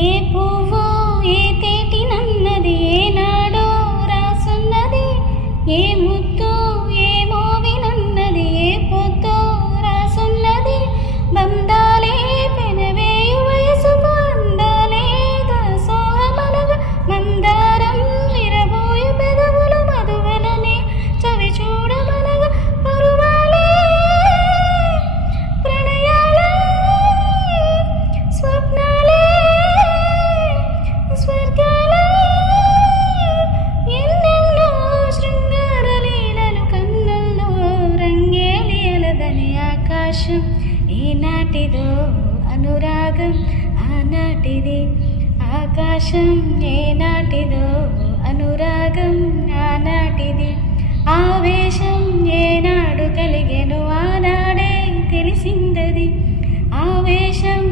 ఏ పువ్వు ఏ తేటినన్నది ఏనాడో రాసున్నది, ఏ ముద్దు ఏ మోవినన్నది ఏ పొద్దో రాసున్నది. బంధాలే పెనవేయు వయసుకు అందాలే దాసోహమనగా, మందారం విరబోయు పెదవులు మధువలనే చవి చూడమనగా. పరువాలే ప్రణయాలే స్వప్నాలే స్వర్గాలే ఎన్నెన్నో శృంగార లీలలు కన్నుల్లో రంగేలియలదని. ఆకాశం ఏనాటిదో అనురాగం ఆనాటిది, ఆకాశం ఏనాటిదో అనురాగం ఆనాటిది. ఆవేశం ఏనాడు కలిగెను ఆనాడే తెలిసిందది, ఆవేశం